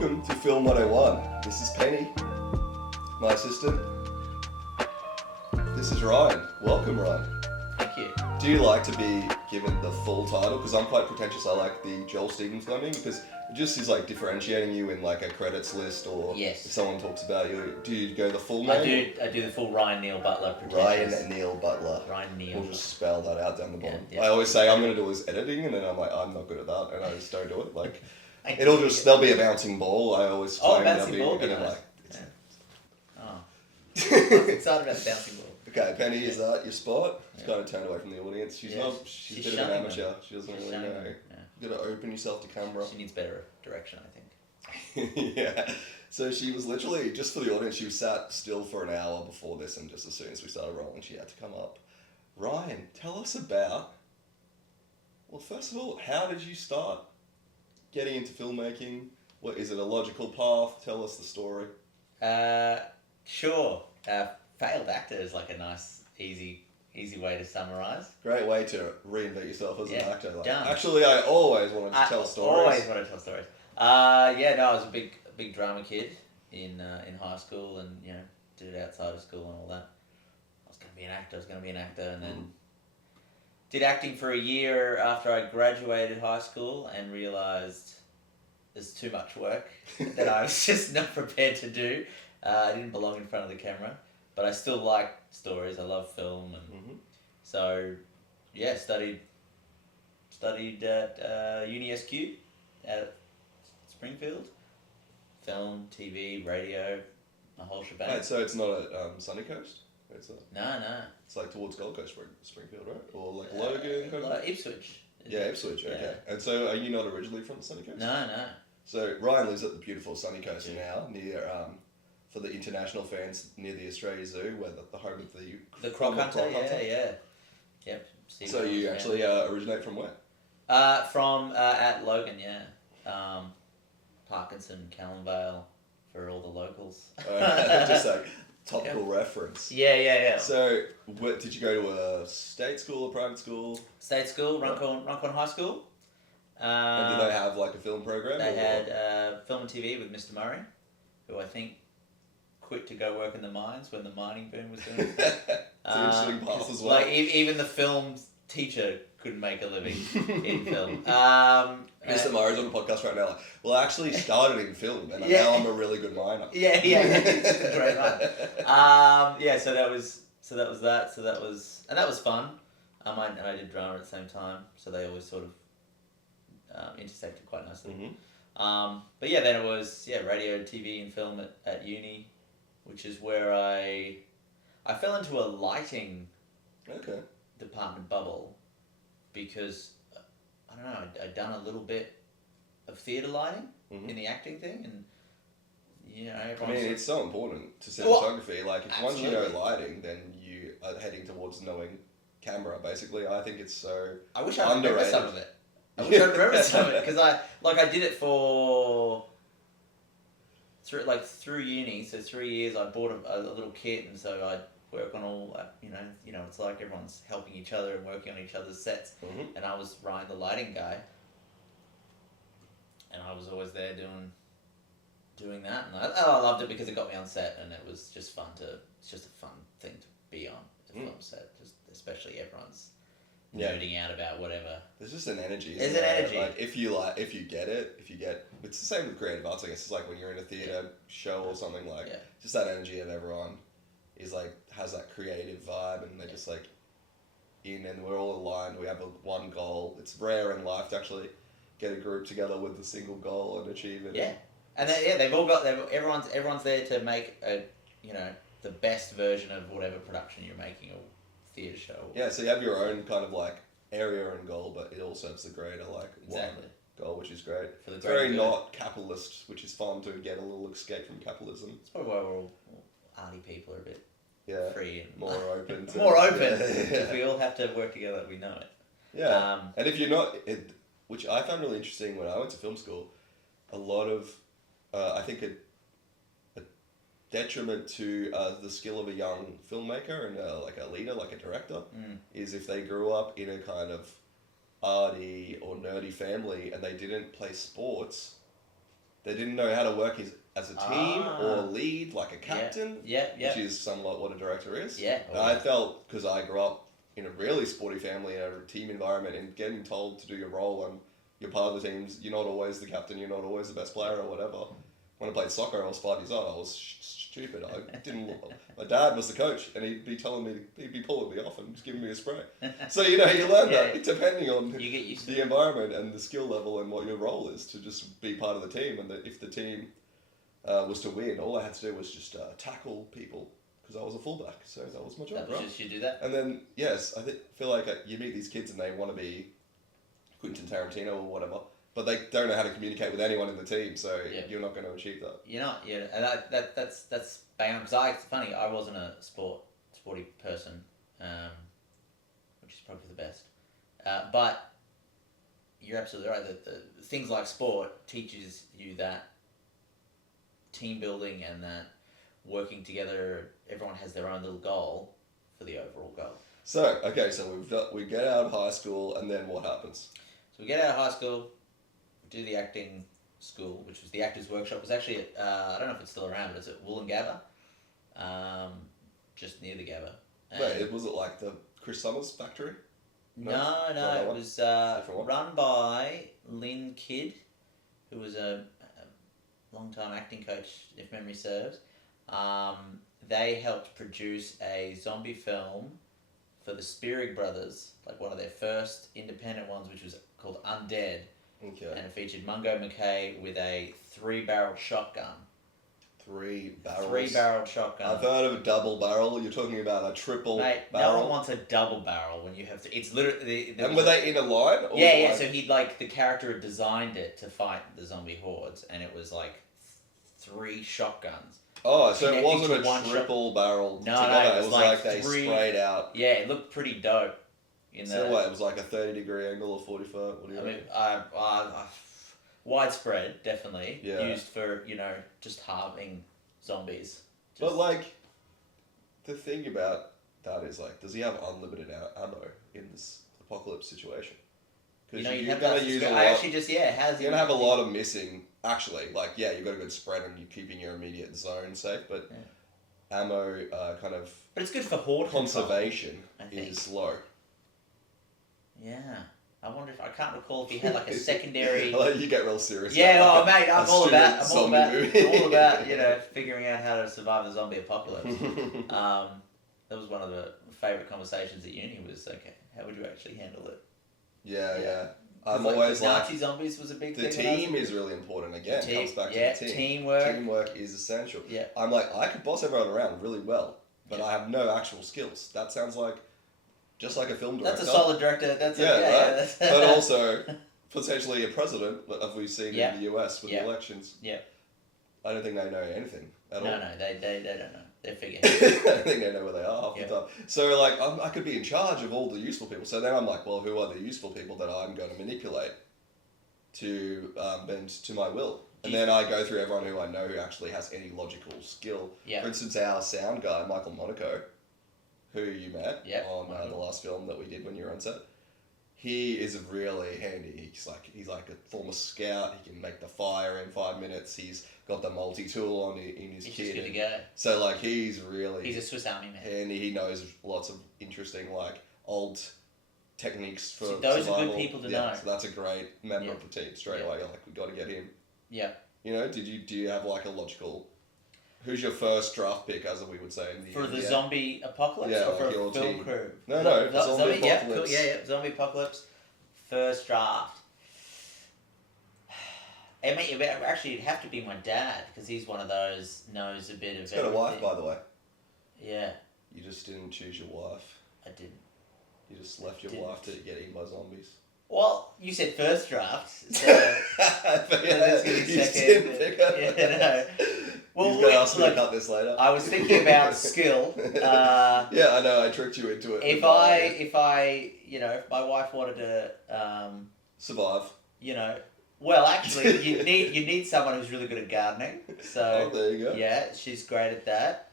welcome to FILM101. This is Penny, my assistant. This is Ryan. Welcome, Ryan. Thank you. Do you like to be given the full title? Because I'm quite pretentious. I like the Joel Stephen Fleming because it just is like differentiating you in like a credits list, or Yes. if someone talks about you. Do you go the full name? I do the full Ryan Neil Butler. Ryan Neil Butler. Ryan Neil. We'll just spell that out down the bottom. Yeah. I always say I'm going to do his editing, and then I'm like, I'm not good at that, and I just don't do it. Like, Thank there'll be a bouncing ball. I always claim bouncing there'll ball. be, and then Nice. like. Oh. I was excited about the bouncing ball. Okay, Penny, is that your spot? She's kind of turned away from the audience. She's She's a bit of an shunning amateur. them. She doesn't She's really shunning know. them, You gotta open yourself to camera. She needs better direction, I think. Yeah. So she was literally, just for the audience, she was sat still for an hour before this, and just as soon as we started rolling, she had to come up. Ryan, tell us about, well, first of all, how did you start getting into filmmaking? What is it, a logical path? Tell us the story. Sure. Failed actor is like a nice, easy way to summarise. Great way to reinvent yourself as an actor. Like, done. actually, I always wanted to tell stories. Always wanted to tell stories. I was a big drama kid in high school, and did it outside of school and all that. I was going to be an actor, and then did acting for a year after I graduated high school, and realised there's too much work that I was just not prepared to do. I didn't belong in front of the camera, but I still like stories. I love film, and so studied at Uni SQ at Springfield. Film, TV, radio, a whole shebang. Right, so it's not at Sunny Coast? No. It's like towards Gold Coast, Springfield, right? Or like Logan? Like Ipswich. Yeah, Ipswich, okay. Yeah. And so are you not originally from the Sunny Coast? No. So Ryan lives at the beautiful Sunny Coast now, near, for the international fans, near the Australia Zoo, where the home of the Croc Hunter, yeah. Yep. So you actually originate from where? From at Logan, yeah. Parkinson, Callanvale, for all the locals. Just like topical reference. Yeah. So, did you go to a state school or private school? State school, Runcorn High School. And did they have like a film program? They had film and TV with Mr. Murray, who I think quit to go work in the mines when the mining boom was doing. It's an interesting path as well. Like even the film teacher couldn't make a living in film. Mr. Murray's on the podcast right now. Like, well, I actually started in film, and now I'm a really good miner. Yeah, it's a great line. So that was fun. And I did drama at the same time, so they always sort of intersected quite nicely. But then it was radio, TV, and film at uni, which is where I fell into a lighting department bubble because I don't know, I'd done a little bit of theatre lighting in the acting thing, and it's so important to cinematography. Once you know lighting, then you are heading towards knowing camera. Basically, I think it's so. I wish I remember some of it. Because I did it through uni. So 3 years, I bought a little kit, and so I'd work on all. It's like everyone's helping each other and working on each other's sets. And I was Ryan, the lighting guy, and I was always there doing that, and I loved it because it got me on set, and it was just fun it's just a fun thing to be on a film set, just especially everyone's nerding out about whatever. There's just an energy. There's an energy. Like if you get it, it's the same with creative arts. I guess it's like when you're in a theatre show or something, just that energy of everyone is like has that creative vibe, and they're just like in, and we're all aligned. We have one goal. It's rare in life to actually get a group together with a single goal and achieve it. Yeah, and they've all got everyone's there to make the best version of whatever production you're making or theatre show. Yeah, so you have your own kind of like area and goal, but it all serves the greater one goal, which is great. It's very not capitalist, which is fun to get a little escape from capitalism. It's probably why we're all arty people are a bit free and more open. Because we all have to work together. We know it. Yeah, and if you're not, which I found really interesting when I went to film school, a lot of I think a detriment to the skill of a young filmmaker and like a leader, like a director, is if they grew up in a kind of arty or nerdy family and they didn't play sports, they didn't know how to work as a team or lead, like a captain, which is somewhat what a director is. Yeah. And I felt, because I grew up in a really sporty family, in a team environment, and getting told to do your role and you're part of the teams, you're not always the captain, you're not always the best player or whatever. When I played soccer, I was 5 years old. I was stupid. I didn't. My dad was the coach, and he'd be telling me, he'd be pulling me off and just giving me a spray. So you learn that depending on you get used to the environment and the skill level and what your role is to just be part of the team. And that if the team was to win, all I had to do was just tackle people because I was a fullback. So that was my job. That was just you do that. And then yes, I feel like you meet these kids and they want to be Quentin Tarantino or whatever. But they don't know how to communicate with anyone in the team, so you're not going to achieve that. You're not, and that's bang on. Because it's funny, I wasn't a sporty person, which is probably the best. But you're absolutely right that the things like sport teaches you that team building and that working together. Everyone has their own little goal for the overall goal. So we get out of high school, and then what happens? So we get out of high school. Do the acting school, which was the Actors Workshop. It was actually at, I don't know if it's still around, but it's at Wollongabba, just near the Gabba. Wait, was it like the Chris Summers factory? No, it was run by Lynn Kidd, who was a long-time acting coach, if memory serves. They helped produce a zombie film for the Spearig brothers, like one of their first independent ones, which was called Undead. Okay. And it featured Mungo McKay with a 3-barrel shotgun. 3 barrels? 3-barrel shotgun. I've heard of a double barrel. You're talking about a triple barrel? No one wants a double barrel when you have to... It's literally... And were they in a line? Or yeah, so the character had designed it to fight the zombie hordes, and it was like 3 shotguns. Oh, so it wasn't a triple barrel together. No, it was like they sprayed out. Yeah, it looked pretty dope. So what, it was like a 30-degree angle or 45? What do you reckon? Widespread, definitely. Yeah. Used for, just harming zombies. But, like, the thing about that is, like, does he have unlimited ammo in this apocalypse situation? Because you're going to use a lot... You're going to have a lot of missing... Actually, like, yeah, you've got a good spread and you're keeping your immediate zone safe, but ammo kind of... But it's good for horde conservation is low. Yeah. I wonder if... I can't recall if he had, like, a secondary... You get real serious. Yeah, mate, I'm all about, figuring out how to survive the zombie apocalypse. That was one of the favourite conversations at uni was, okay, how would you actually handle it? Yeah. I'm always like... Nazi zombies was a big thing. The team is really important. Again, it comes back to the team. Teamwork. Teamwork is essential. Yeah. I'm like, I could boss everyone around really well, but I have no actual skills. That sounds like... Just like a film director. That's a solid director. But also, potentially a president, as we've seen in the US with the elections. Yeah. I don't think they know anything at all. No, they don't know. They're figuring. I don't think they know where they are half the time. So, like, I could be in charge of all the useful people. So then I'm like, well, who are the useful people that I'm going to manipulate to bend to my will? And then I go through everyone who I know who actually has any logical skill. Yeah. For instance, our sound guy, Michael Monaco, who you met on the last film that we did when you were on set. He is really handy. He's like a former scout. He can make the fire in 5 minutes. He's got the multi-tool in his kit. He's just good to go. So like he's a Swiss Army man. And he knows lots of interesting like old techniques for those survival. are good people to know. So that's a great member of the team straight away. You're like, we've got to get him. Yeah. Do you have like a logical... Who's your first draft pick, as we would say in the... For the zombie apocalypse or for a film team crew? No, zombie apocalypse. Yeah, zombie apocalypse. First draft. It'd have to be my dad, because he's one of those, knows a bit of everything. He's got a wife, by the way. Yeah. You just didn't choose your wife. I didn't. You just left your wife to get eaten by zombies. Well, you said first draft, so... But yeah, you didn't pick her. Yeah, no. Well, he's going to ask me to cut this later. I was thinking about skill. Yeah, I know. I tricked you into it. If my wife wanted to survive, well, actually, you need someone who's really good at gardening. So there you go. Yeah, she's great at that.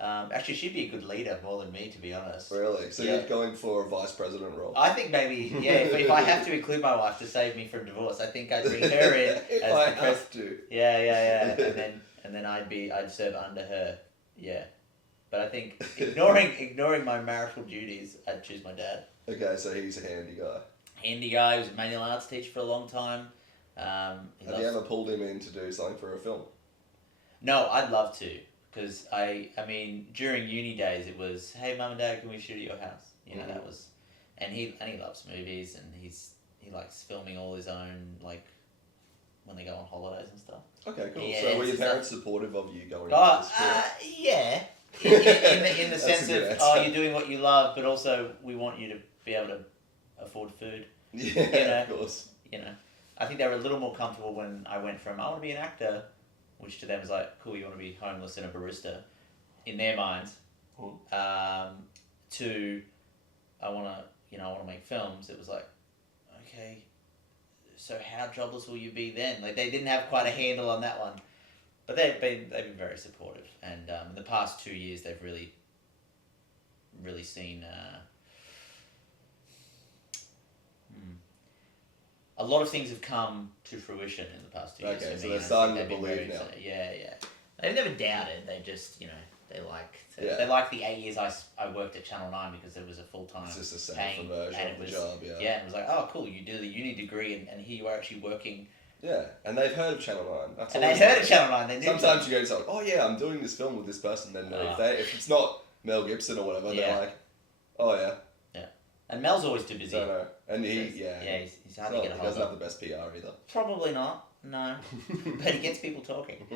Actually, she'd be a good leader more than me, to be honest. Really? So you're going for a vice president role? I think maybe, if I have to include my wife to save me from divorce, I think I'd bring her in if as I the have to. Yeah. And then I'd serve under her. Yeah. But I think ignoring my marital duties, I'd choose my dad. Okay, so he's a handy guy. Handy guy. He was a manual arts teacher for a long time. Have you ever pulled him in to do something for a film? No, I'd love to. Because I mean, during uni days, it was, hey, mum and dad, can we shoot at your house? You know, that was, and he loves movies, and he likes filming all his own, like, when they go on holidays and stuff. Okay, cool. Yeah, so were your parents supportive of you going into Oh, school? yeah. In the sense of, answer. you're doing what you love, but also we want you to be able to afford food. Yeah, of course. You know, I think they were a little more comfortable when I went from, I want to be an actor, which to them is like, cool, you want to be homeless and a barista, in their minds, to, I want to make films. It was like, okay, so how jobless will you be then? Like, they didn't have quite a handle on that one, but they've been very supportive, and in the past 2 years they've really seen a lot of things have come to fruition in the past 2 years. Okay, for so me, they're and starting I to think they've been believe now. Yeah. They've never doubted. They just, they liked the 8 years I worked at Channel 9 because it was a full-time It's just a paying, separate version and of it the was, job, yeah. Yeah, it was like, oh, cool, you do the uni degree, and here you are actually working. Yeah, and they've heard of Channel 9. And they'd heard of Channel 9. They knew Sometimes you go to someone, oh yeah, I'm doing this film with this person, then if it's not Mel Gibson or whatever, they're like, oh yeah. Yeah. And Mel's always too busy. Don't know. And he's hard to get a hold of. He doesn't have the best PR either. Probably not, no. But he gets people talking.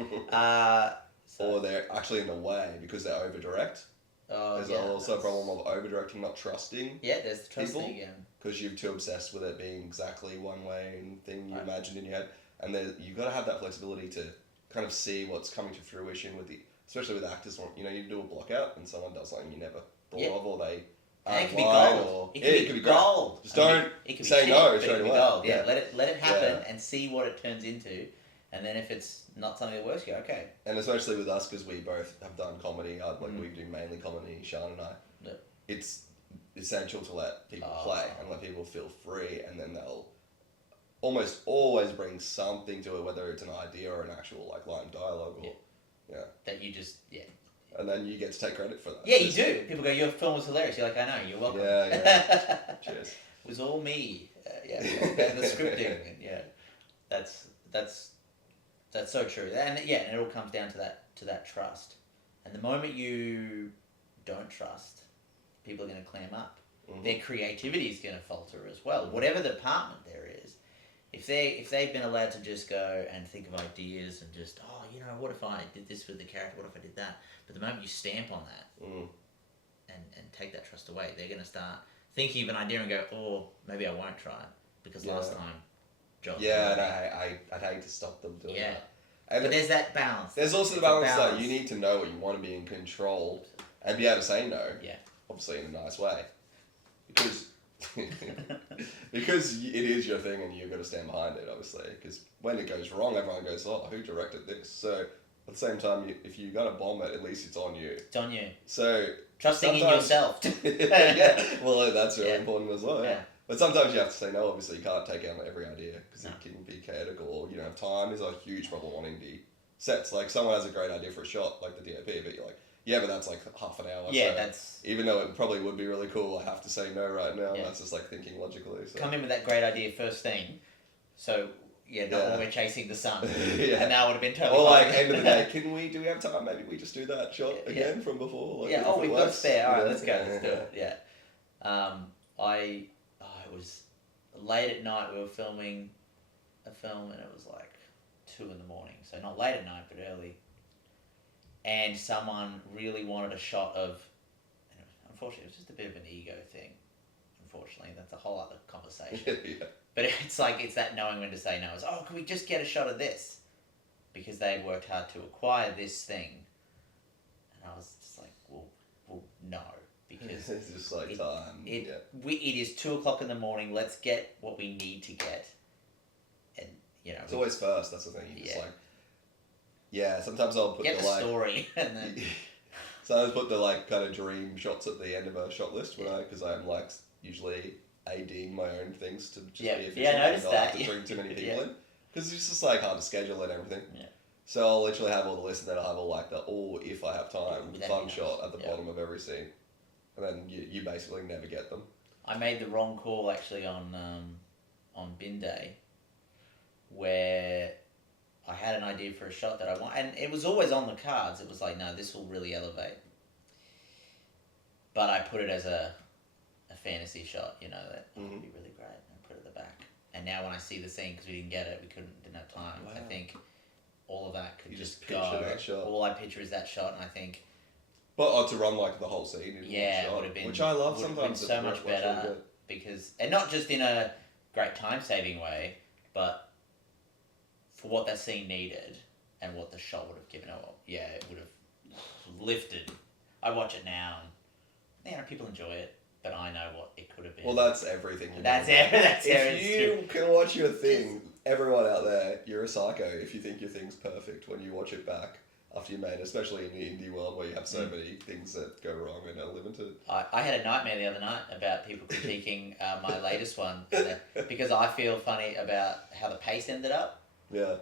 Or they're actually in the way because they're over-direct. There's also a problem of over-directing, not trusting. Yeah, there's the trust people, thing again. Because you're too obsessed with it being exactly one way and thing you imagined in your head. And then you've got to have that flexibility to kind of see what's coming to fruition especially with actors. You do a block out and someone does something you never thought of, or they it could be gold. It could be gold. Just don't say no straight away. Gold. Yeah, let it happen and see what it turns into. And then if it's not something that works, you go, okay. And especially with us, because we both have done comedy, we do mainly comedy, Sean and I, it's essential to let people play and let people feel free, and then they'll almost always bring something to it, whether it's an idea or an actual line of dialogue. Or, that you just, And then you get to take credit for that. Yeah, you do. People go, your film was hilarious. You're like, I know, you're welcome. Yeah. Cheers. It was all me. And the scripting. And that's so true. And it all comes down to that trust. And the moment you don't trust, people are going to clam up. Mm-hmm. Their creativity is going to falter as well. Whatever department there is, if they've been allowed to just go and think of ideas and just, what if I did this with the character? What if I did that? But the moment you stamp on that and take that trust away, they're going to start thinking of an idea and go, oh, maybe I won't try it because last time. Yeah, and I'd hate to stop them doing that. And but there's that balance. There's also the balance that you need to know what you want to be in control and be able to say no. Yeah. Obviously in a nice way. Because it is your thing and you've got to stand behind it, obviously. Because when it goes wrong, everyone goes, oh, who directed this? So at the same time, if you're going to bomb it, at least it's on you. It's on you. So trusting in yourself. Well, that's really important as well. Yeah. But sometimes you have to say no. Obviously, you can't take on every idea because it can be chaotic, or time is a huge problem on indie sets. Like someone has a great idea for a shot, like the DOP, but you're like, yeah, but that's like half an hour. Yeah, so that's even though it probably would be really cool, I have to say no right now. Yeah. That's just like thinking logically. So. Come in with that great idea first thing, so when we're chasing the sun, and now would have been totally. Or end of the day, do we have time? Maybe we just do that shot again from before. We've got spare. All right, let's go. Let's do it. Yeah. It was late at night. We were filming a film, and it was like 2 a.m. So not late at night, but early. And someone really wanted a shot of. Unfortunately, it was just a bit of an ego thing. Unfortunately, that's a whole other conversation. But it's that knowing when to say no. It's can we just get a shot of this? Because they had worked hard to acquire this thing, and I was just like, well, no. Because it's just time. It is 2 a.m. Let's get what we need to get, and it's always first. That's the thing. You just sometimes I'll put get the story, and then So I always put the like kind of dream shots at the end of a shot list because I'm like usually ADing my own things to just be efficient. Yeah, I noticed and not that. have to bring too many people in because it's just like hard to schedule and everything. Yeah. So I'll literally have all the lists and then I'll have all like the if I have time fun shot at the bottom of every scene, and then you basically never get them. I made the wrong call actually on bin day, where I had an idea for a shot that I want, and it was always on the cards. It was like, no, this will really elevate. But I put it as a fantasy shot, you know, that would be really great, and put it at the back. And now when I see the scene, because we didn't get it, didn't have time. Wow. I think all of that could just go. That shot. All I picture is that shot, and I think. But to run like the whole scene in one shot, would have been, which I love sometimes. So much better because, and not just in a great time saving way, but for what that scene needed and what the shot would have given. It would have lifted. I watch it now, and people enjoy it, but I know what it could have been. Well, that's everything. If you can watch your thing, everyone out there, you're a psycho if you think your thing's perfect when you watch it back after you made it, especially in the indie world where you have so many things that go wrong and are limited. I had a nightmare the other night about people critiquing my latest one because I feel funny about how the pace ended up. Yeah.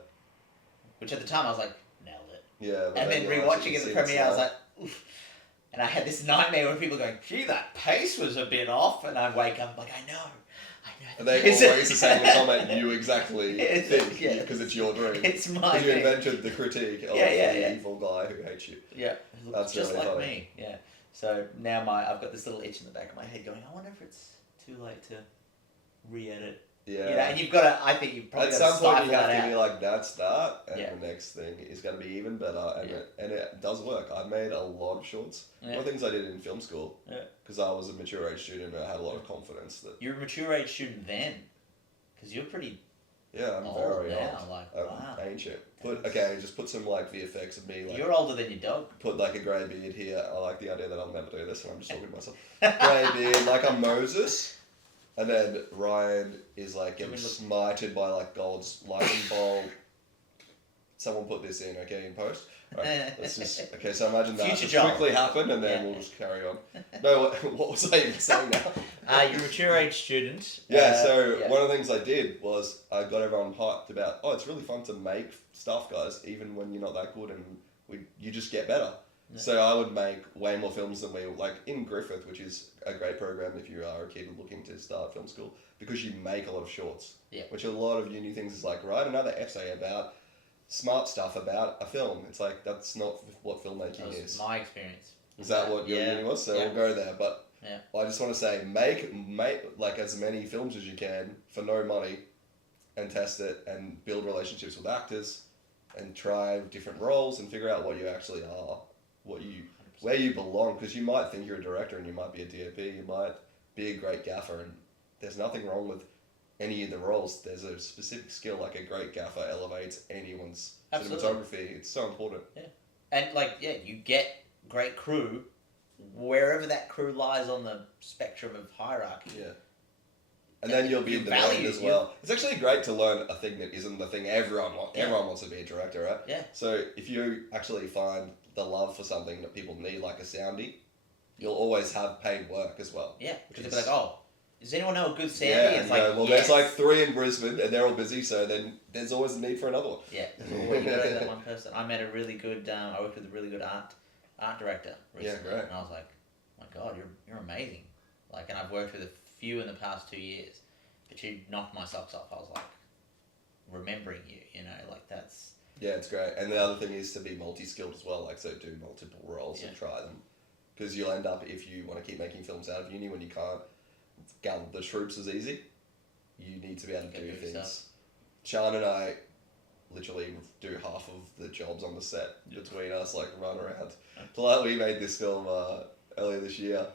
Which at the time I was like, nailed it. Yeah. And then rewatching it in the premiere, I was like, oof. And I had this nightmare where people going, gee, that pace was a bit off. And I wake up like, I know. And they always the same comment you exactly think because it's your dream. It's my Because you invented the critique of the evil guy who hates you. Yeah, that's just really like funny. me. Yeah. So now I've got this little itch in the back of my head going, I wonder if it's too late to re-edit. Yeah. You know, and you've got to. I think you've probably at got to some point you have that to be out. like, that's that, and the next thing is going to be even better, and it does work. I made a lot of shorts. One of the things I did in film school, because I was a mature age student and I had a lot of confidence that. You're a mature age student then, because you're pretty. Yeah, I'm old very now. old. Like, wow. Ancient. Just put some like VFX of me. Like, you're older than your dog. Put like a grey beard here. I like the idea that I'll never do this, and I'm just talking to myself. Grey beard, like I'm Moses. And then Ryan is like getting smited by like Gold's lightning bolt. Someone put this in, in post. Right, let's just so imagine that just quickly happened, and then we'll just carry on. No, what was I even saying now? You're a mature age student. One of the things I did was I got everyone hyped about, it's really fun to make stuff, guys, even when you're not that good, and you just get better. Yeah. So I would make way more films than like in Griffith, which is a great program if you are a kid looking to start film school, because you make a lot of shorts. Yeah. Which a lot of uni things is like, write another essay about smart stuff about a film. It's like, that's not what filmmaking is. My experience. Is that what your uni was? So we'll go there. But I just want to say, make like as many films as you can for no money, and test it and build relationships with actors, and try different roles and figure out what you actually are. Where you belong, because you might think you're a director and you might be a DOP, you might be a great gaffer, and there's nothing wrong with any of the roles. There's a specific skill, like a great gaffer elevates anyone's cinematography. It's so important. Yeah, and you get great crew wherever that crew lies on the spectrum of hierarchy. Yeah. And then you'll be in demand as well. It's actually great to learn a thing that isn't the thing everyone wants. Everyone wants to be a director, right? Yeah. So if you actually find the love for something that people need, like a soundy, you'll always have paid work as well. Yeah. Because they'll be like, does anyone know a good soundy? Yeah, it's there's like 3 in Brisbane and they're all busy, so then there's always a need for another one. Yeah. You gotta have that one person. I met a really good, I worked with a really good art director recently. Yeah, great. And I was like, my God, you're amazing. Like, and I've worked with a few in the past 2 years, but you knocked my socks off. I was like, remembering you, that's... Yeah, it's great. And the other thing is to be multi-skilled as well, so do multiple roles and try them. Because you'll end up, if you want to keep making films out of uni when you can't gather the troops as easy, you need to be able to do things. Sean and I literally do half of the jobs on the set between us, run around. Like, we made this film earlier this year,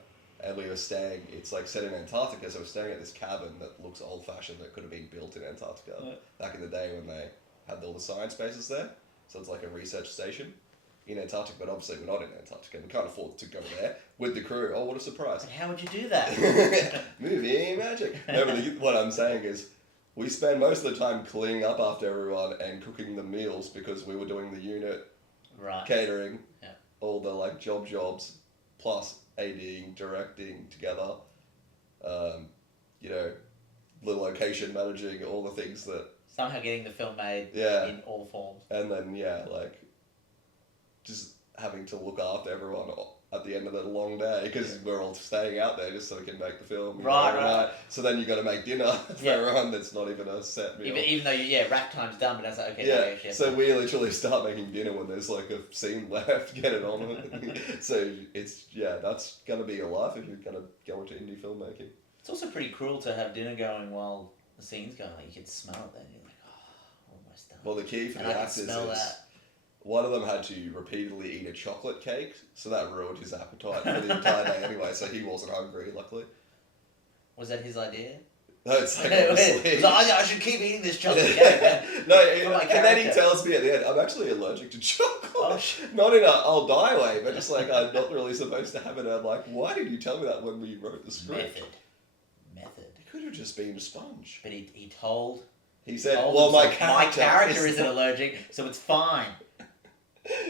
and we were staying, it's set in Antarctica, so we're staying at this cabin that looks old-fashioned, that could have been built in Antarctica back in the day when they had all the science bases there. So it's like a research station in Antarctica, but obviously we're not in Antarctica. We can't afford to go there with the crew. Oh, what a surprise. How would you do that? Movie magic. No, but what I'm saying is, we spend most of the time cleaning up after everyone and cooking the meals because we were doing the unit catering. Yeah. all the like jobs plus ADing, directing together, you know, the location managing, all the things that somehow getting the film made in all forms. And then like just having to look after everyone at the end of the long day because we're all staying out there just so we can make the film. Right. So then you got to make dinner for everyone that's not even a set meal. Even though wrap time's done, but that's like okay. So we literally start making dinner when there's like a scene left. Get it on. So it's that's gonna be your life if you're gonna go into indie filmmaking. It's also pretty cruel to have dinner going while the scene's going. Like you can smell it then. You're like, almost done. Well, the key for the actors is one of them had to repeatedly eat a chocolate cake, so that ruined his appetite for the entire day anyway, so he wasn't hungry, luckily. Was that his idea? No, it's like obviously... I should keep eating this chocolate cake. No, and then he tells me at the end, I'm actually allergic to chocolate. Oh, not in a I'll die way, but just like I'm not really supposed to have it. I'm like, why did you tell me that when we wrote the script? Method. It could have just been a sponge. But he told... He said, well, my character isn't allergic, so it's fine.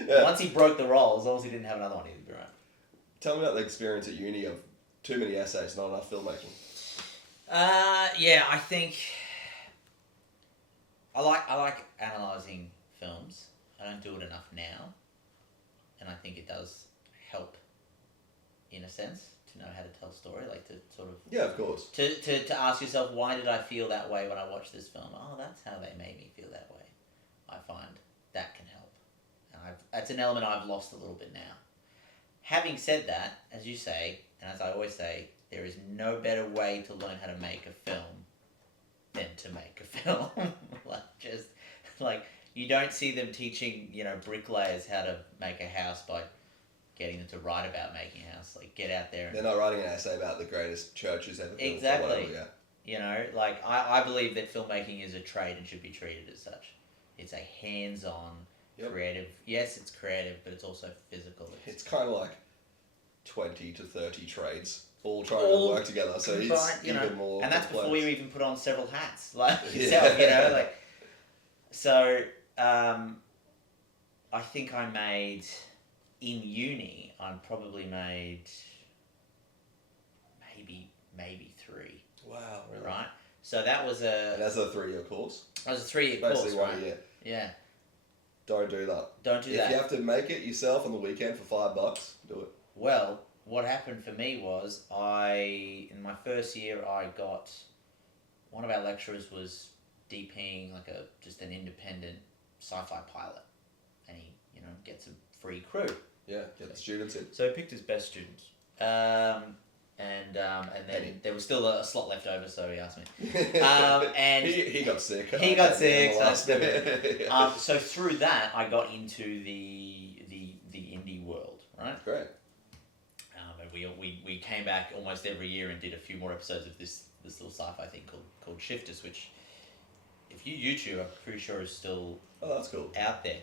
Once he broke the roll, as long as he didn't have another one, he'd be right. Tell me about the experience at uni of too many essays, not enough filmmaking. I think I like analysing films. I don't do it enough now, and I think it does help, in a sense, to know how to tell a story, like to sort of of course to ask yourself, why did I feel that way when I watched this film? Oh, that's how they made me feel that way. I find that can help, and that's an element I've lost a little bit now. Having said that, as you say, and as I always say, there is no better way to learn how to make a film than to make a film. You don't see them teaching, bricklayers how to make a house by getting them to write about making a house. Like, get out there. They're not writing an essay about the greatest churches ever built. Exactly. I believe that filmmaking is a trade and should be treated as such. It's a hands-on, creative. Yes, it's creative, but it's also physical. It's kind of like 20 to 30 trades all trying to work together, so it's even more and that's complex. Before you even put on several hats, like yourself, So, I think I made, in uni, I probably made maybe 3. Wow, really? Right? So that was And that's a 3-year course? That was a 3-year course, basically 1 year. Yeah. Don't do that. Don't do that. If you have to make it yourself on the weekend for $5, do it. Well, what happened for me was in my first year, I got, one of our lecturers was DPing just an independent sci-fi pilot, and he, gets a free crew. Yeah, get the students in. So he picked his best students. And then there was still a slot left over, so he asked me. And he got sick. He got sick. So through that, I got into the indie world, right? Great. And we came back almost every year and did a few more episodes of this little sci-fi thing called Shifters, which, if you YouTube, I'm pretty sure is still that's cool. out there.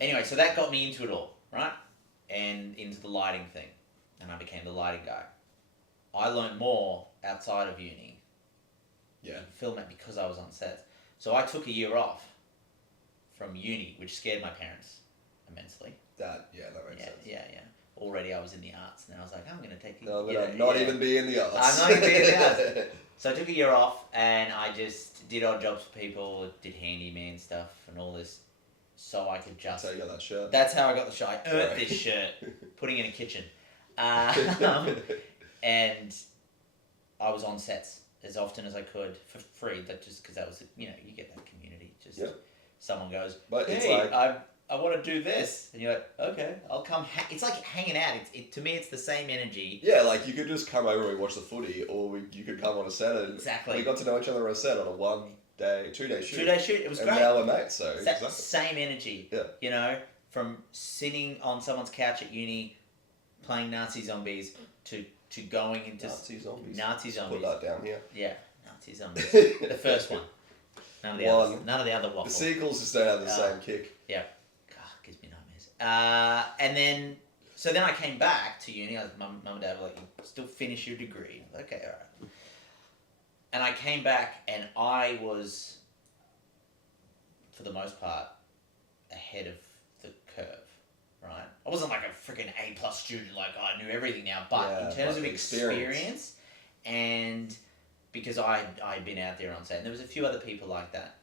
Anyway, so that got me into it all, right? And into the lighting thing. And I became the lighting guy. I learned more outside of uni. Yeah. Film it because I was on sets. So I took a year off from uni, which scared my parents immensely. That makes sense. Yeah. Already I was in the arts, and I was like, I'm going to take... No, I'm going to not even be in the arts. I'm not even be in the arts. So I took a year off, and I just did odd jobs for people, did handyman stuff and all this, so I could just... That's how you got that shirt. That's how I got the shirt. I earned this shirt, putting in a kitchen. And I was on sets as often as I could for free, but just because that was, you get that community. Just someone goes, but hey, it's like... I want to do this. And you're like, okay, I'll come. It's like hanging out. To me, it's the same energy. Yeah, like you could just come over and watch the footy, or you could come on a set and exactly. We got to know each other on a set on a 2-day shoot. 2-day shoot. It was and great. And now we're mates, so it's that same energy. Yeah. From sitting on someone's couch at uni, playing Nazi zombies, to going into Nazi zombies. Put that down here. Yeah, Nazi zombies. The first one. None of the other waffle. The sequels just don't have the same kick. Yeah. Gives me nightmares. And then, so then I came back to uni. Mum and Dad were like, you still finish your degree. I was like, okay, all right. And I came back, and I was, for the most part, ahead of the curve, right? I wasn't like a freaking A+ student, like I knew everything now. But in terms of experience, and because I'd been out there on set, and there was a few other people like that.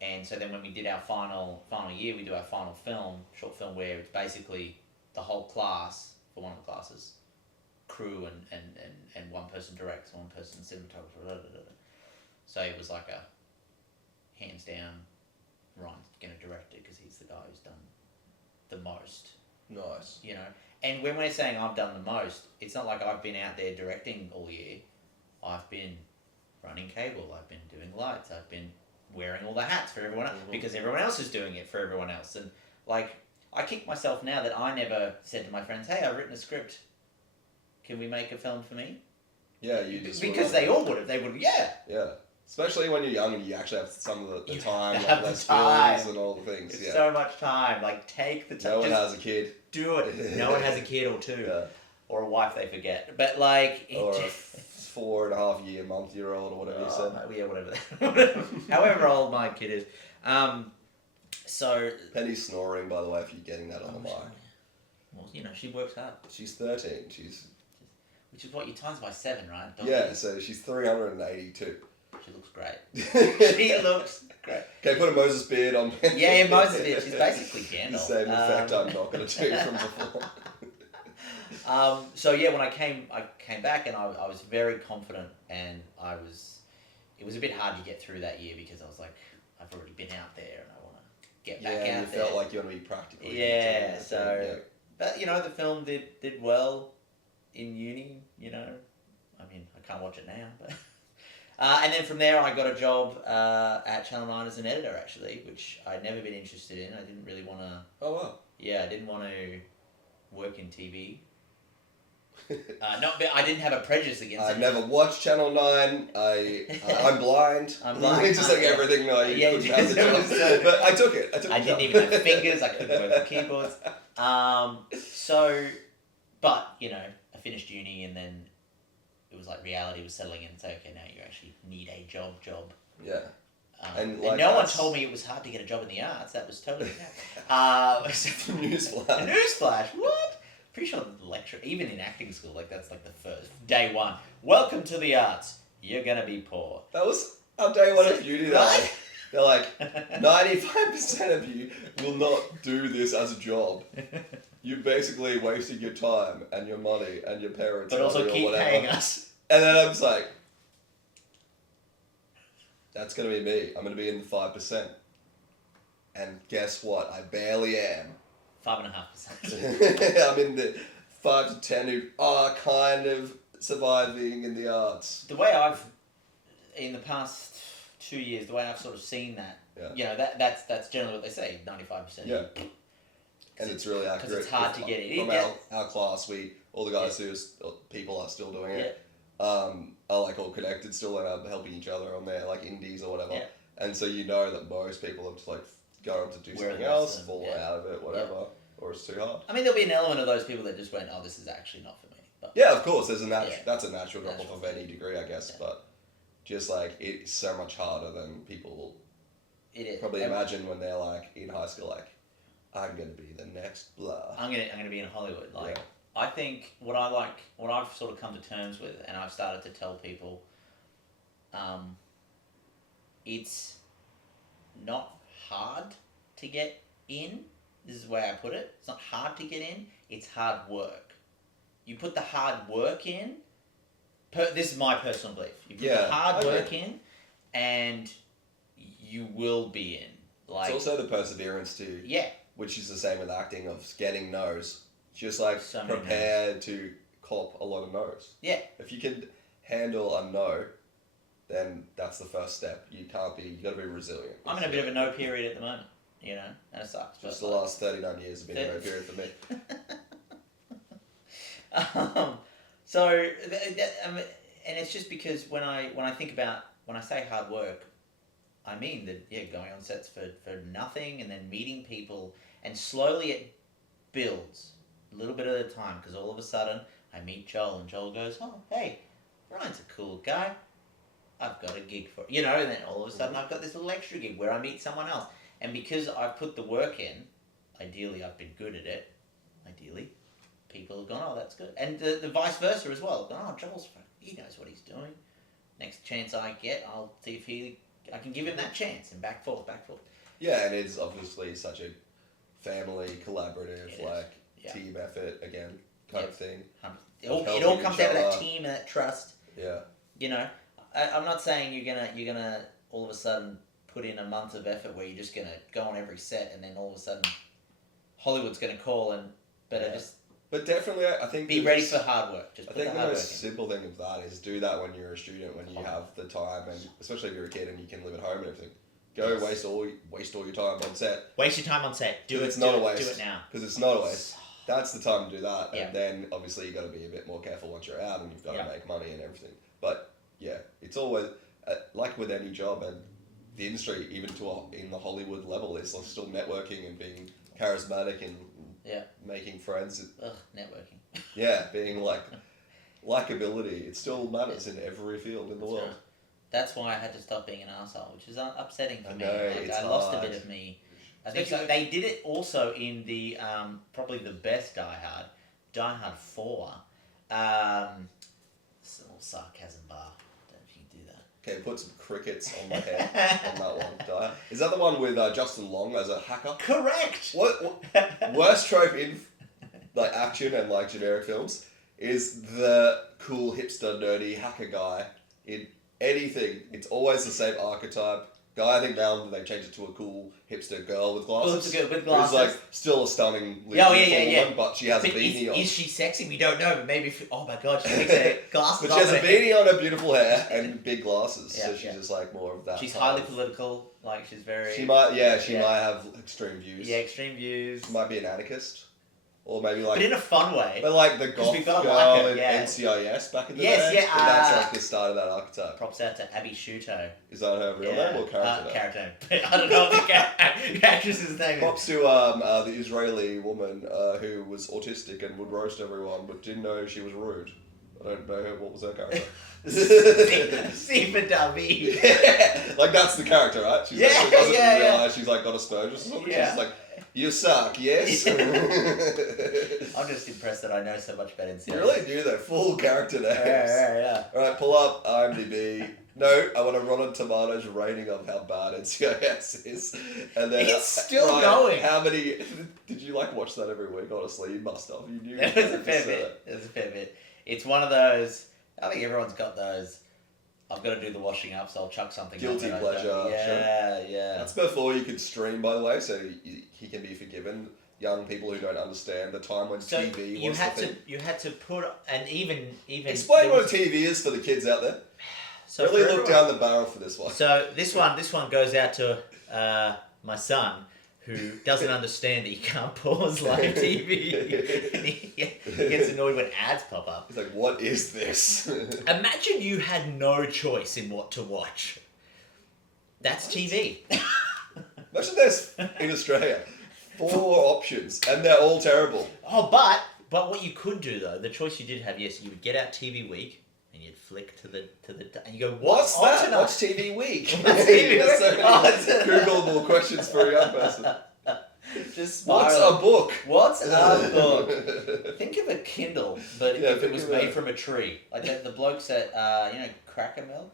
And so then when we did our final year, we do our final film, short film, where it's basically the whole class, for one of the classes, crew and one person directs, one person cinematographer. Blah, blah, blah. So it was like a hands down, Ryan's going to direct it because he's the guy who's done the most. Nice. You know, and when we're saying I've done the most, it's not like I've been out there directing all year. I've been running cable. I've been doing lights. I've been wearing all the hats for everyone else because everyone else is doing it for everyone else. And like, I kick myself now that I never said to my friends, "Hey, I've written a script. Can we make a film for me?" Yeah, you just because they all would have. They would, yeah. Yeah. Especially when you're young and you actually have some of the time, like the skills and all the things. It's so much time. Like, take the time. No one has a kid. Do it. No one has a kid or two. Yeah. Or a wife they forget. But like... Or a 4.5 month-year-old or whatever you said. Yeah, whatever. However old my kid is. So... Penny's snoring, by the way, if you're getting that on the mic. Well, you know, she works hard. She's 13. Which is what you times by 7, right? So she's 382. She looks great. She looks great. Okay, put a Moses beard on. Yeah, Moses beard. She's basically Gandalf. The same effect I'm not going to do from before. So yeah, when I came back and I was very confident, and it was a bit hard to get through that year because I was like, I've already been out there and I want to get back out there. Yeah, you felt like you want to be practical. Yeah, but you know, the film did well in uni, you know. I mean, I can't watch it now, but... and then from there, I got a job at Channel 9 as an editor, actually, which I'd never been interested in. I didn't really want to... Oh, wow. Yeah, I didn't want to work in TV. I didn't have a prejudice against it. I've never watched Channel 9. I'm blind. I'm blind. It's just like everything. No, you couldn't have the job. But I took it. I didn't even have fingers. I couldn't work the keyboards. But, you know, I finished uni and then it was like reality was settling in and say, okay, now you actually need a job. Yeah. And no one told me it was hard to get a job in the arts. That was totally Newsflash. Newsflash. What? Pretty sure the lecture, even in acting school, like that's like the first day one. Welcome to the arts. You're gonna be poor. That was our day one of uni. Right? They're like 95% of you will not do this as a job. You're basically wasting your time and your money and your parents' but also money keep or whatever. paying us. And then I'm just like, that's going to be me. I'm going to be in the 5%. And guess what? I barely am. 5.5%. I'm in the 5 to 10 who are kind of surviving in the arts. The way I've, in the past 2 years, the way I've sort of seen that, you know, that's generally what they say, 95%. Yeah. And it's really accurate. Because it's hard to get it. From our class, all the guys people are still doing it, are like all connected still and are helping each other on their like indies or whatever. Yeah. And so you know that most people are just like go on to do something else, fall out of it, whatever, or it's too hard. I mean, there'll be an element of those people that just went, oh, this is actually not for me. But yeah, of course, that's a natural drop off of any degree, I guess, but just like it's so much harder than people probably imagine when they're like in high school, like, I'm gonna be the next blah. I'm gonna be in Hollywood. Like, I think what I've sort of come to terms with, and I've started to tell people, it's not hard to get in. This is the way I put it. It's not hard to get in. It's hard work. You put the hard work in. This is my personal belief. You put the hard work in, and you will be in. Like, it's also the perseverance too. Yeah. Which is the same with acting of getting no's. Just like prepared to cop a lot of no's. Yeah. If you can handle a no, then that's the first step. You gotta be resilient. I'm in a bit of a no period at the moment, you know, and it sucks. Just the last 39 years have been a no period for me. And it's just because when I think about, when I say hard work, I mean that, going on sets for nothing and then meeting people, and slowly it builds a little bit at a time, because all of a sudden I meet Joel and Joel goes, oh, hey, Ryan's a cool guy. I've got a gig for, and then all of a sudden I've got this little extra gig where I meet someone else. And because I've put the work in, ideally I've been good at it, ideally, people have gone, oh, that's good. And the vice versa as well. Oh, he knows what he's doing. Next chance I get, I'll see if I can give him that chance, and back forth. Yeah, and it's obviously such a family, collaborative, team effort, again, kind of thing. It all comes down to that team and that trust. Yeah. You know, I'm not saying you're gonna all of a sudden put in a month of effort where you're just gonna go on every set and then all of a sudden Hollywood's gonna call But definitely, I think be ready for hard work. I think the most simple thing of that is do that when you're a student, when you have the time, and especially if you're a kid and you can live at home and everything. Go waste all your time on set. Waste your time on set. Do it now. Because it's not a waste. That's the time to do that, and then obviously you got to be a bit more careful once you're out, and you've got to make money and everything. But yeah, it's always like with any job, and the industry, even in the Hollywood level, is still networking and being charismatic and making friends. Networking. Yeah, being likability. It still matters in every field in the world. Right. That's why I had to stop being an arsehole, which is upsetting for me. I lost a bit of me. I think they did it also in the probably the best Diehard, Diehard 4. It's a little sarcasm bar. Don't know if you can do that. Okay, put some crickets on my head on that one. Diehard. Is that the one with Justin Long as a hacker? Correct. What worst trope in action and generic films is the cool hipster nerdy hacker guy in anything. It's always the same archetype. Guy, I think now they changed it to a cool hipster girl with glasses. With glasses. Who's still a stunning woman, but she has a beanie on. Is she sexy? We don't know, but maybe oh my god, she makes her glasses. But she has a beanie on, her beautiful hair, and big glasses. So she's just more of that. She's highly political. She's very. She might have extreme views. Yeah, extreme views. She might be an anarchist. Or maybe but in a fun way. But the goth girl in NCIS back in the day. Yes, that's the start of that archetype. Props out to Abby Shuto. Is that her real name or character name? Character name. I don't know what the actress's name is. Props to the Israeli woman who was autistic and would roast everyone but didn't know she was rude. I don't know what was her character. Sifa David. That's the character, right? She doesn't realise she's got Asperger's or something. She's just you suck, yes? I'm just impressed that I know so much about NCIS. You really do, though. Full character names. Yeah. Alright, pull up IMDb. No, I want a Rotten Tomatoes rating of how bad NCIS is. And then it's still going. How many... Did you watch that every week? Honestly, you must have. You knew. It was a fair bit. It's one of those... I think everyone's got those... I've got to do the washing up, so I'll chuck something. Guilty pleasure. Yeah. That's before you could stream, by the way, so he can be forgiven. Young people who don't understand the time when TV was the thing. You had to put, and even explain what a TV is for the kids out there. So really look down the barrel for this one. So this one goes out to my son, who doesn't understand that you can't pause live TV. And he gets annoyed when ads pop up. He's like, what is this? Imagine you had no choice in what to watch. That's TV. Imagine there's, in Australia, 4 options, and they're all terrible. Oh, but what you could do, though, the choice you did have, yes, you would get out TV Week, and you'd flick to the and you go, what's that? Tonight? What's TV Week? What's TV Week? So many Googleable questions for a young person. Just what's a book? What's a book? Think of a Kindle, but if it was made from a tree. Like the blokes at, Crackermilk?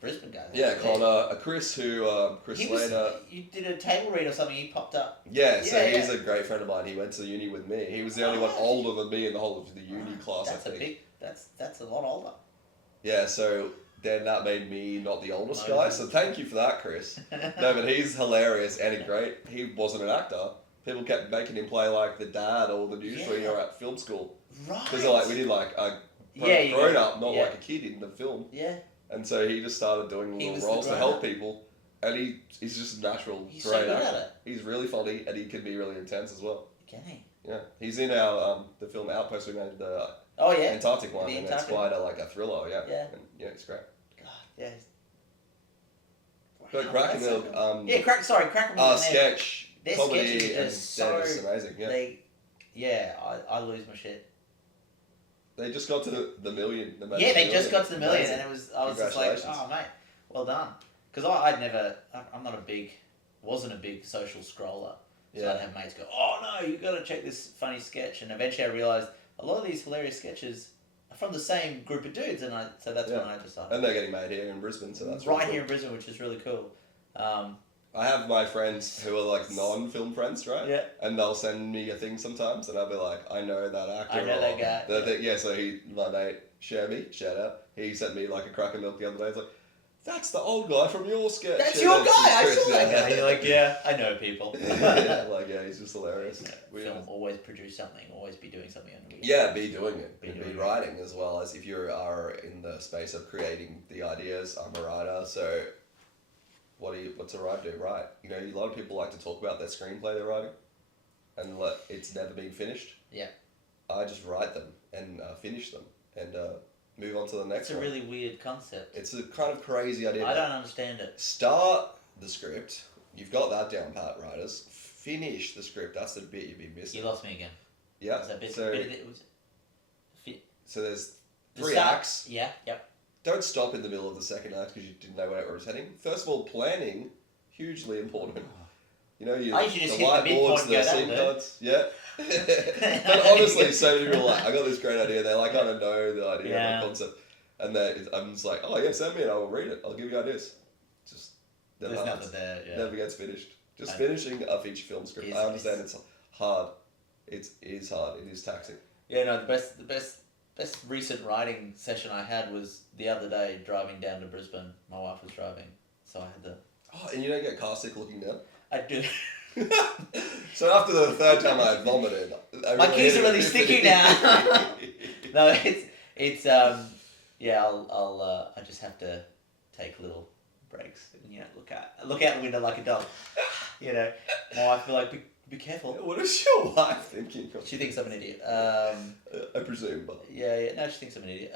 Brisbane guy. Yeah, called Chris Slater. You did a table read or something, he popped up. Yeah, so he's a great friend of mine. He went to uni with me. He was the only one older than me in the whole of the uni class, I think. That's a lot older. Yeah, so then that made me not the oldest guy, so thank you for that, Chris. No, but he's hilarious and great. He wasn't an actor. People kept making him play the dad or the news reader at film school. Right. Because we did a grown up, not a kid in the film. Yeah. And so he just started doing little roles to help people. And he's just a natural, he's great so good actor. at it. He's really funny and he can be really intense as well. Can he? Yeah. He's in our the film Outpost we made, the Antarctic one, and it's quite a thriller, Yeah. And, it's great. God, yeah. But Crackermilk, Crackermilk. Sketch, their comedy, sketches and so it's amazing, I lose my shit. They just got to the million. They just got to the million, and I was just like, oh mate, well done. Because wasn't a big social scroller. So I'd have mates go, oh no, you got to check this funny sketch. And eventually I realised a lot of these hilarious sketches are from the same group of dudes. And so that's when I decided. And they're getting made here in Brisbane, so that's right here in Brisbane, which is really cool. I have my friends who are like non-film friends, right? Yeah. And they'll send me a thing sometimes, and I'll be like, I know that actor. I know that guy. So my mate, Sherby, shout out, he sent me like a Crackermilk the other day. He's like, that's the old guy from your sketch. That's your guy. I saw that guy. You're like, yeah, I know people. He's just hilarious. Film, always produce something, always be doing something on the weekend. Yeah, be doing it. Be writing as well, as if you are in the space of creating the ideas. I'm a writer, so what's a writer do? Write. You know, a lot of people like to talk about their screenplay they're writing, and it's never been finished. Yeah. I just write them and finish them and move on to the next one. It's a really weird concept. It's a kind of crazy idea. I don't understand it. Start the script. You've got that down pat, writers. Finish the script. That's the bit you've been missing. You lost me again. Yeah. So there's 3 acts. Yeah, yep. Don't stop in the middle of the second act because you didn't know where it was heading. First of all, planning, hugely important. You know, the whiteboards, the scene cards. Yeah. But honestly, so many people are like, I got this great idea. They like kind of know the idea of the concept. And I'm just like, oh yeah, send me and I will read it. I'll give you ideas. Just there's nothing there. Yeah. Never gets finished. Just finishing a feature film script. I understand it's hard. It is hard. It is taxing. Yeah, no, the best recent writing session I had was the other day driving down to Brisbane. My wife was driving, so I had to. Oh, and you don't get car sick looking down? I do. So after the third time I vomited, my keys are really sticky now. No, it's I just have to take little breaks and look out the window like a dog. You know, my wife will be like, be careful. What is your wife thinking? She thinks I'm an idiot. I presume, but no, she thinks I'm an idiot.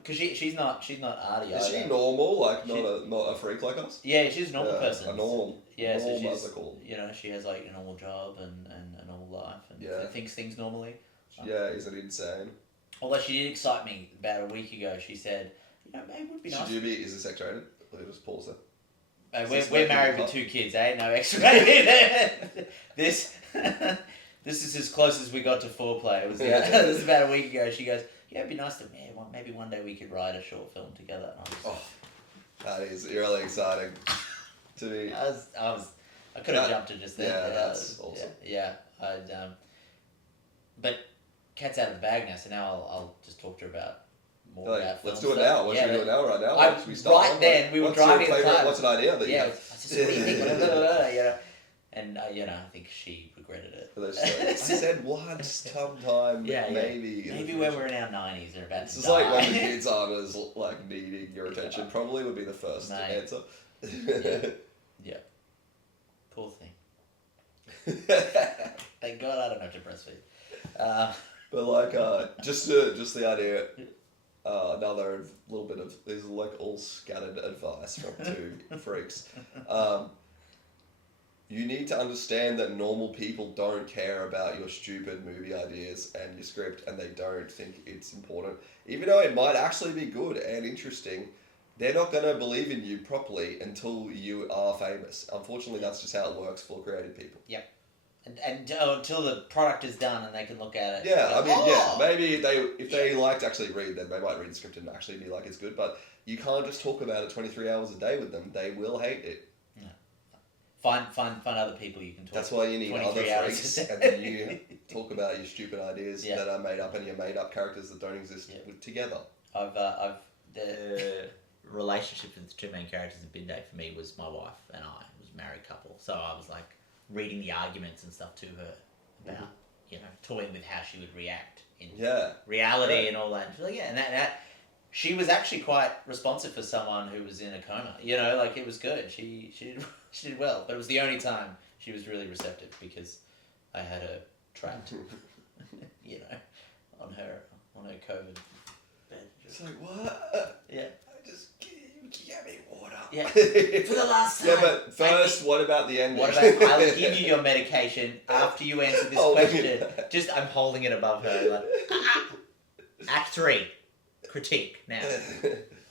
Because she's not arty. Is she normal? Like not a freak like us? Yeah, she's a normal person. A norm. Yeah, so she's she has like a normal job and a normal life and thinks things normally. Yeah, is it insane? Although she did excite me about a week ago. She said, maybe it would be nice. Is this X-rated? Let me just pause there. We're married with 2 kids, eh? No X-rated. This is as close as we got to foreplay. It was this was about a week ago. She goes, it'd be nice to maybe one day we could write a short film together. And that is really exciting to me. I could have jumped to just then. Yeah, that's awesome. Yeah, but cat's out of the bag now, so now I'll just talk to her about more about film. Let's do it now. What should we do it now? Right now? We were driving. What's an idea that you have? It's just what do you think? And I think she regretted it. I said once, sometime, maybe. Maybe when we're in our 90s or about. This is like when the kids aren't as like needing your attention. Probably would be the first answer. Yeah. Poor thing. Thank God I don't have to breastfeed. But like, just the idea. Another little bit of there's like all scattered advice from 2 freaks. You need to understand that normal people don't care about your stupid movie ideas and your script, and they don't think it's important. Even though it might actually be good and interesting, they're not going to believe in you properly until you are famous. Unfortunately, that's just how it works for creative people. Yep. And until the product is done and they can look at it. Yeah, maybe if they like to actually read, then they might read the script and actually be like, it's good, but you can't just talk about it 23 hours a day with them. They will hate it. Find other people you can talk to. That's why you need other freaks, and then you talk about your stupid ideas that are made up and your made up characters that don't exist together. The relationship with the 2 main characters in Bin Day for me was my wife and I. It was a married couple, so I was like reading the arguments and stuff to her about toying with how she would react in reality and all that. And she's like, and that she was actually quite responsive for someone who was in a coma. It was good. She did well, but it was the only time she was really receptive because I had her trapped, on her COVID bed. It's like, what? Yeah. Get me water. Yeah. For the last time. Yeah, but first, what about the ending? What about I'll give you your medication after you answer this question. Just I'm holding it above her. Act 3. Critique now.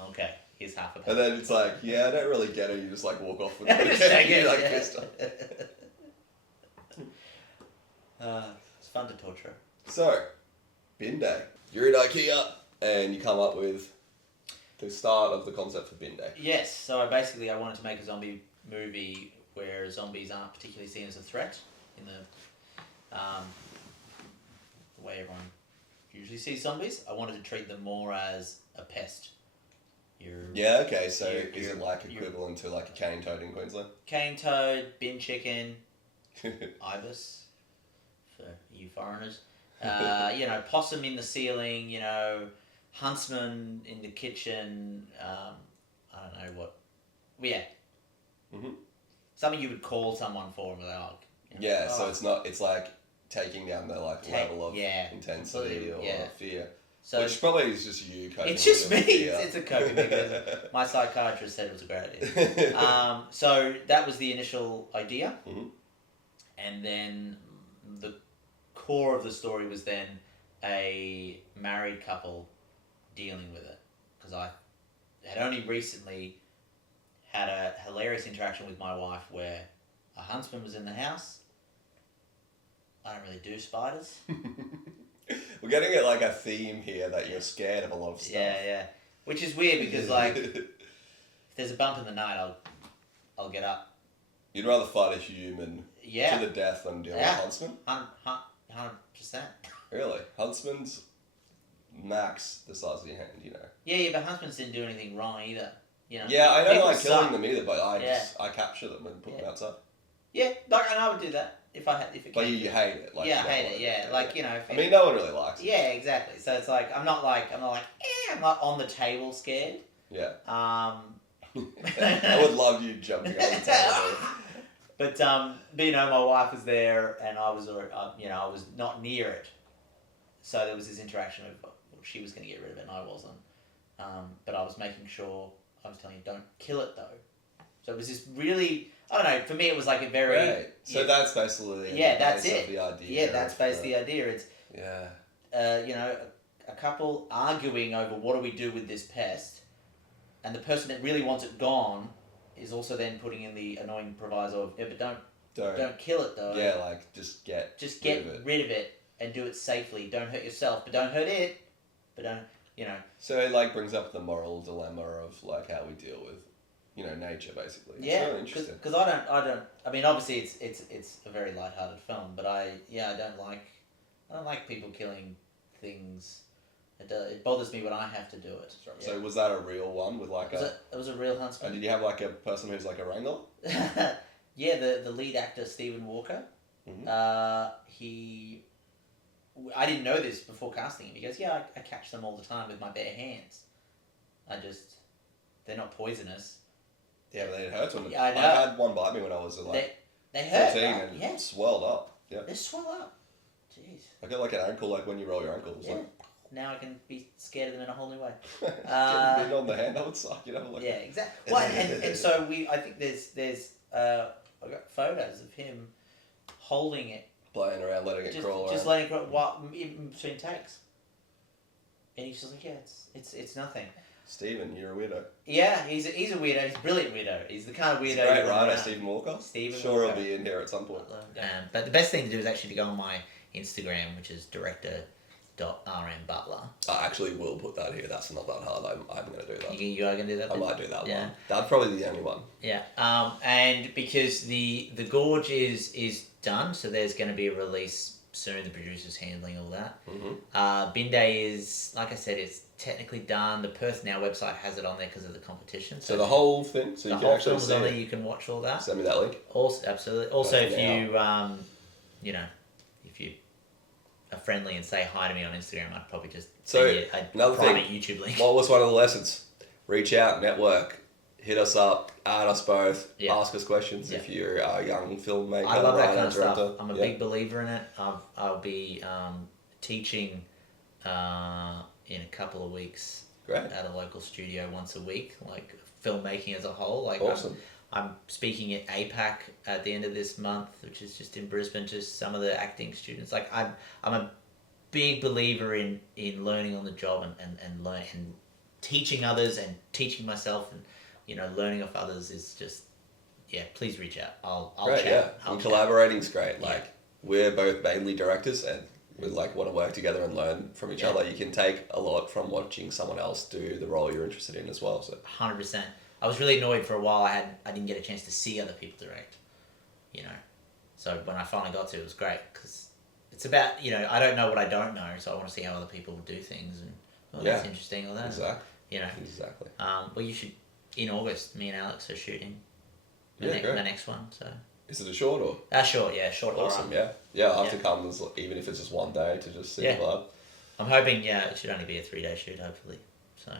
Okay, here's half a pound. And then it's like, I don't really get it. You just like walk off with it. You're like pissed off. It's fun to torture. So, bin day. You're in IKEA and you come up with the start of the concept for bin day. Yes, so I wanted to make a zombie movie where zombies aren't particularly seen as a threat in the way everyone usually sees zombies. I wanted to treat them more as a pest. Okay, so is it like equivalent to like a cane toad in Queensland? Cane toad, bin chicken, ibis, for you foreigners. Possum in the ceiling, huntsman in the kitchen, I don't know what. Yeah. Mm-hmm. Something you would call someone for. So it's like taking down the level of intensity or fear. So which probably is just you coping. It's just me. It's a coping mechanism. My psychiatrist said it was a great idea. So that was the initial idea. Mm-hmm. And then the core of the story was then a married couple dealing with it. Because I had only recently had a hilarious interaction with my wife where a huntsman was in the house. I don't really do spiders. We're getting at like a theme here that you're scared of a lot of stuff. Yeah. Which is weird because if there's a bump in the night, I'll get up. You'd rather fight a human to the death than deal with a huntsman? 100%. Really? Huntsman's max the size of your hand, Yeah, but huntsmans didn't do anything wrong either. Yeah, I don't like killing them either, but I capture them and put them outside. Yeah, and I would do that if it. But you hate it, I hate it. Yeah, I mean, no one really likes it. Yeah, exactly. So it's like I'm not on the table scared. Yeah. I would love you jumping on the table. But my wife was there, and I was not near it. So there was this interaction of she was going to get rid of it, and I wasn't. But I was making sure I was telling you, don't kill it though. So it was this really. I don't know. For me, it was like a very. Right. So that's basically that's it. The idea. Yeah, that's basically the idea. It's a couple arguing over what do we do with this pest, and the person that really wants it gone is also then putting in the annoying proviso of but don't kill it though. Yeah, just get rid of it and do it safely. Don't hurt yourself, but don't hurt it. But don't So it brings up the moral dilemma of how we deal with. Nature basically. It's really interesting. Because I don't. I mean, obviously it's a very lighthearted film, but I don't like people killing things. It bothers me when I have to do it. Right. Yeah. So was that a real one with It was a real huntsman. And did you have a person who's a wrangler? Yeah, the lead actor Stephen Walker. Mm-hmm. I didn't know this before casting him. He goes, "Yeah, I catch them all the time with my bare hands. They're not poisonous." Yeah, but they hurt when I know. I had one bite me when I was they hurt, 14 right? and Yeah. swelled up. Yeah. They swell up. Jeez. I got an ankle when you roll your ankles. Yeah. Now I can be scared of them in a whole new way. Getting bit on the hand, that would suck, Yeah, exactly. Well, and so I think there's I got photos of him holding it, playing around, letting it crawl around. Just letting it crawl in between takes. And he's just it's nothing. Stephen, you're a weirdo. Yeah, he's a weirdo. He's a brilliant weirdo. He's the kind of weirdo. He's a great writer, Stephen Walker. Sure, Walker. He'll be in here at some point. But the best thing to do is actually to go on my Instagram, which is director.rmbutler. I actually will put that here. That's not that hard. I'm going to do that. You are going to do that? I might do that one. That's probably the only one. Yeah. And because the Gorge is done, so there's going to be a release soon. The producer's handling all that. Mm-hmm. Bin Day is, like I said, it's technically done. The Perth Now website has it on there because of the competition. So the whole thing? So you can actually see it? There, you can watch all that. Send me that link. Also, absolutely. Also, if you, if you are friendly and say hi to me on Instagram, I'd probably just send you a private YouTube link. What was one of the lessons? Reach out, network, hit us up, add us both, ask us questions if you're a young filmmaker. I love that kind of stuff. I'm a big believer in it. I'll be teaching in a couple of weeks at a local studio once a week, filmmaking as a whole. Awesome. I'm speaking at APAC at the end of this month, which is just in Brisbane, to some of the acting students. I'm a big believer in learning on the job and learn and teaching others and teaching myself and learning off others is just please reach out. I'll great, chat. And collaborating's great. we're both mainly directors and we like want to work together and learn from each other. You can take a lot from watching someone else do the role you're interested in as well. So 100%. I was really annoyed for a while. I didn't get a chance to see other people direct, you know. So when I finally got to, it was great because it's about, you know, I don't know what I don't know, so I want to see how other people do things and that's interesting or that. Exactly. You know. Exactly. Well, you should, in August, me and Alex are shooting my next one. So. Is it a short or? Short, yeah, short. Awesome, yeah. I'll have to come even if it's just one day to just see the vibe. I'm hoping, it should only be a 3-day shoot, hopefully. So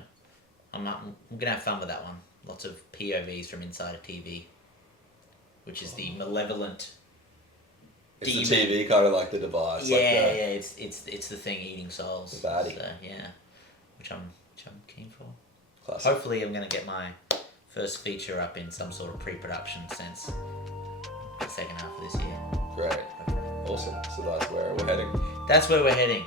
I'm gonna have fun with that one. Lots of POVs from inside a TV, which is the malevolent. Is the TV kind of like the device? Yeah. It's the thing eating souls. The baddie. So, yeah, which I'm keen for. Classic. Hopefully, I'm gonna get my first feature up in some sort of pre-production sense. The second half of this year. Great. Awesome. So that's where we're heading. That's where we're heading.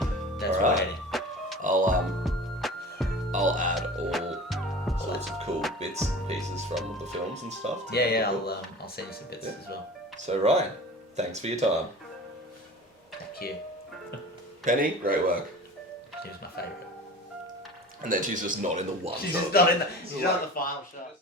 I'll add all sorts of cool bits and pieces from the films and stuff. I'll send you some bits as well. So Ryan, thanks for your time. Thank you. Penny, great work. She was my favourite. And then she's just not in the one. She's just not in the. She's not in the final shot.